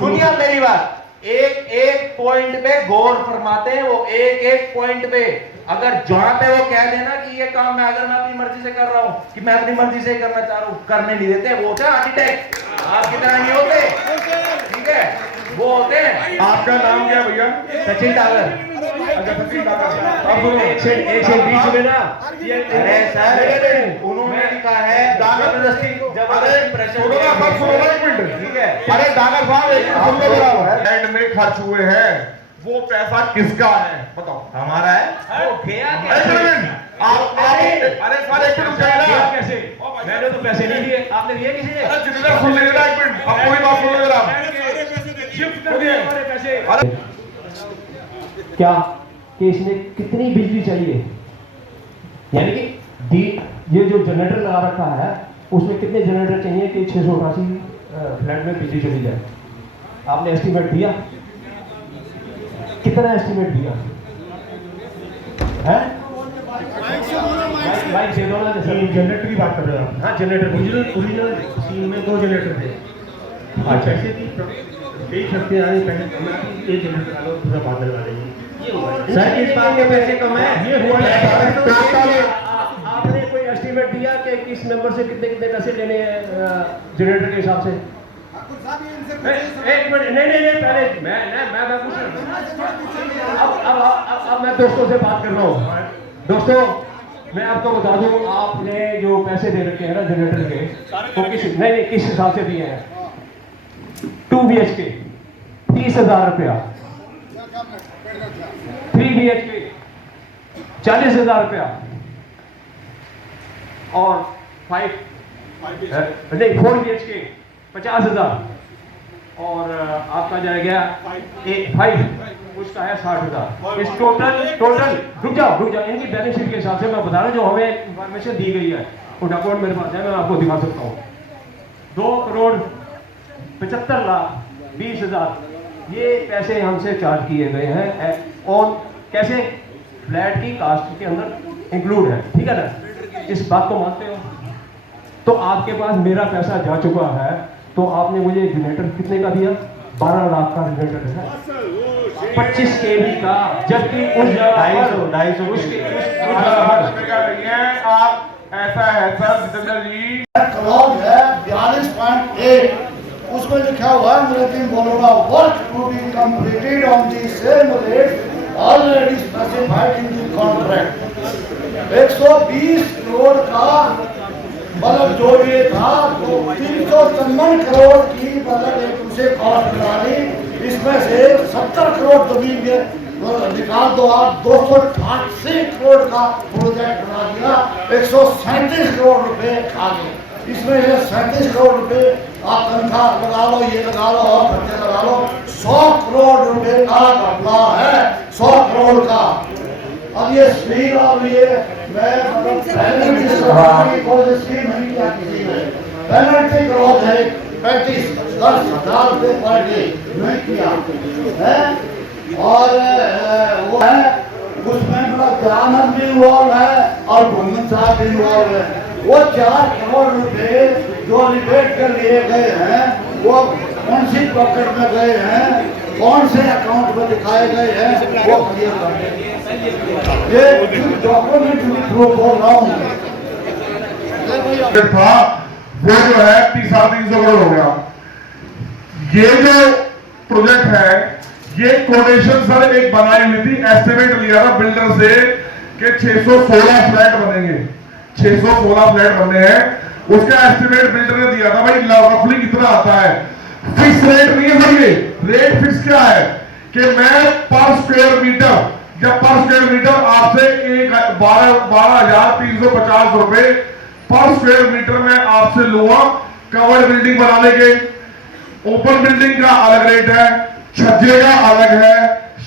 सुनिए मेरी बात, एक पॉइंट पे गौर फरमाते हैं वो, एक पॉइंट पे। अगर जहां पे वो कह देना कि ये काम मैं अगर मैं अपनी मर्जी से कर रहा हूं, कि मैं अपनी मर्जी से करना चाह रहा हूं, करने नहीं देते, वो होते आर्किटेक्ट। आपकी तरह नहीं होते, ठीक है? वो होते हैं। आपका नाम क्या है भैया? सचिन डागर। अच्छा सचिन डागर। अब बीच में ना, अरे सर उन्होंने लिखा है जबरदस्ती प्रेशर। ठीक है, अरे डागर साहब लैंड में खर्च हुए हैं, वो पैसा किसका है बताओ? हमारा है। वो गया अरे सारे कैसे? मैंने तो पैसे नहीं दिए, आपने दिए किसी ने? जितना सुन लीजिए ना, 1 मिनट अब कोई बात सुनो जरा। क्या कि इसने कितनी बिजली चाहिए, यानी कि ये जो जनरेटर लगा रखा है उसमें कितने जनरेटर चाहिए कि 688 फ्लैट में बिजली चली जाए? आपने एस्टीमेट दिया? कितना एस्टीमेट दिया है? जनरेटर की बात कर रहे हो आप? हाँ जनरेटर, ओरिजिनल सीन में 2 जनरेटर थे। अच्छा पैसे की 1 हफ्ते आने पहले ये जनरेटर डालो, पूरा बादल लगा देंगे। सर इस बात के पैसे कम है, ये हुआ आपने कोई एस्टीमेट दिया दिया कि किस मेंबर से कितने कितने पैसे लेने हैं जनरेटर के हिसाब से? एक मिनट, नहीं पहले मैं कुछ अब मैं दोस्तों से बात कर रहा हूँ। दोस्तों, मैं आपको बता दूं, आपने जो पैसे दे रखे हैं ना जनरेटर के, वो किस हिसाब से दिए हैं? 2 BHK 30,000 रुपया, 3 BHK 40,000 रुपया और 4 BHK 50,000 और आपका जाएगा 5 उसका है 60,000। इस टोटल रुक जाओ इनकी बैलेंस शीट के हिसाब से मैं बता रहा हूँ, जो हमें इंफॉर्मेशन दी गई है, वो डॉक्यूमेंट मेरे पास है, मैं आपको दिखा सकता हूँ। 2,75,20,000 ये पैसे हमसे चार्ज किए गए हैं और कैसे फ्लैट की कास्ट के अंदर इंक्लूड है, ठीक है ना? इस बात को मानते हो? तो आपके पास मेरा पैसा जा चुका है, तो आपने मुझे जनरेटर कितने का दिया? 12 लाख का जनरेटर है, 25 kV का, जबकि उस जगह उसके आप ऐसा है सर जितेंद्र जी, क्लॉज है 42.8, उसमें लिखा हुआ है अंग्रेजी बोलूंगा, work to be completed on the same rate already specified in the contract. 120 crore का मतलब जो ये था, तो 353 करोड़ की मतलब एक उसे कॉस्ट निकाली, इसमें से 70 करोड़ जमीन के निकाल दो आप, 288 करोड़ का प्रोजेक्ट बना दिया, 137 करोड़ रुपए आ गए। इसमें से 37 करोड़ रुपए आप तनख्वाह लगा लो, ये लगा लो और खर्चे लगा लो, 100 करोड़ रुपए का घपला है, 100 करोड़ का। अब ये स्पीड और ये मैं पेनल्टी क्लॉज है 10,000 रुपए पर डे नहीं किया है, और वो है उसमें मेरा ग्रामर भी इन्वॉल्व है और भूमन साहब भी इन्वॉल्व है। वो 4 करोड़ रुपए जो रिबेट कर लिए गए हैं, वो कौन सी पॉकेट में गए हैं, कौन से अकाउंट में दिखाए गए हैं, वो क्लियर कर ये डॉक्यूमेंट में थ्रू बोल रहा हूँ था वो जो है 350 करोड़ हो गया। ये जो प्रोजेक्ट है, ये कोटेशन सर एक बनाई हुई थी, एस्टिमेट लिया था बिल्डर से कि 616 फ्लैट बनेंगे, 616 फ्लैट बनने हैं, उसका एस्टिमेट बिल्डर ने दिया था। भाई रफली कितना आता है, फिक्स रेट नहीं है सर, ये रेट फिक्स क्या है कि मैं पर स्क्वायर मीटर, जब पर स्क्वायर मीटर आपसे 12,350 रुपए पर स्क्वायर मीटर में आपसे लूंगा। कवर्ड बिल्डिंग बनाने के ओपन बिल्डिंग का अलग रेट है, छज्जे का अलग है,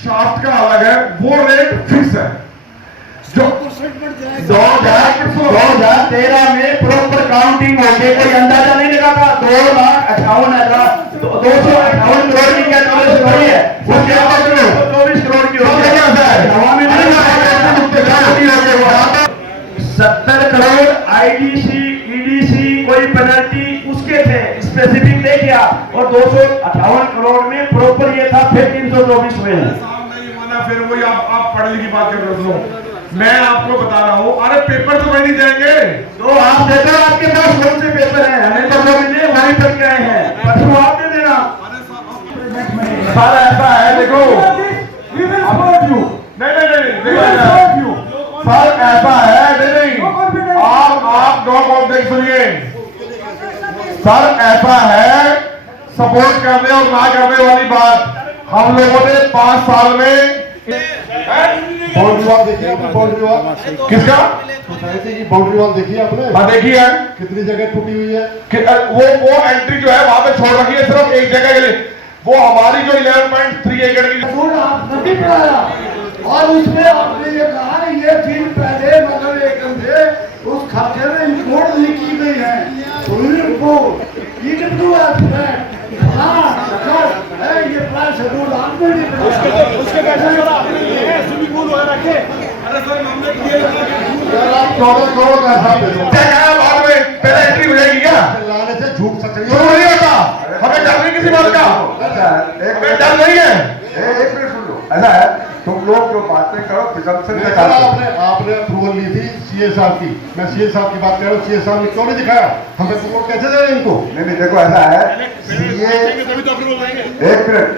शाफ्ट का अलग है, वो रेट फिक्स है। जो 2013 में प्रॉपर काउंटिंग होके कोई अंदाजा नहीं लगा था, 2,58,000 258 करोड़ की क्या नॉलेज हो रही है, वो क्या 24 करोड़ की हो गया है। 70 करोड़ IDC EDC कोई पेनल्टी उसके थे, स्पेसिफिक नहीं किया, और 258 करोड़ में प्रॉपर ये था, फिर 324 हुए नहीं माना। फिर वही आप पढ़ने की बात कर रहे हो, मैं आपको बता रहा हूँ। अरे पेपर तो नहीं देंगे, तो आप देते हो, आपके पास कौन से पेपर है, हमें तो लोग मिले वहीं तक गए हैं, परसों आप दे देना। सारा ऐसा है, देखो नहीं सर, ऐसा है नहीं, आप डॉग देख सुनिए सर, ऐसा है सपोर्ट करने और ना करने वाली बात। हम लोगों ने 5 साल में बाउंड्री वॉल देखी आपने? बाउंड्री वॉल किसका? सोसाइटी की बाउंड्री वॉल देखी आपने? हाँ देखी है। कितनी जगह टूटी हुई है? वो एंट्री जो है वहां पे छोड़ रखी है सिर्फ एक जगह के लिए, वो हमारी जो 11.3 एकड़ की आपने बनाया, और उसमें आपने ये कहा ये दिन पहले मतलब एक घंटे उस खर्चे में इंक्लूड नहीं की गई है, तो ये प्लान शेड्यूल आपने नहीं बनाया, उसके पैसे स्विमिंग पूल वगैरह के। अरे सर मामले किए 14 करोड़ का बाद में पहले एंट्री हो जाएगी क्या? लाने से झूठ सच नहीं होता, हमें डर नहीं किसी बात का, हमें डर नहीं है। एक मिनट सुन लो, ऐसा है तुम लोग जो बातें करो प्रिजम्पशन के सर, साथ। आपने अप्रूवल ली थी सीए साहब की, मैं सीए साहब की बात कर रहा हूँ, सीए साहब ने क्यों नहीं दिखाया, हमें सपोर्ट कैसे दे रहे हैं इनको? नहीं देखो ऐसा है, सीए एक मिनट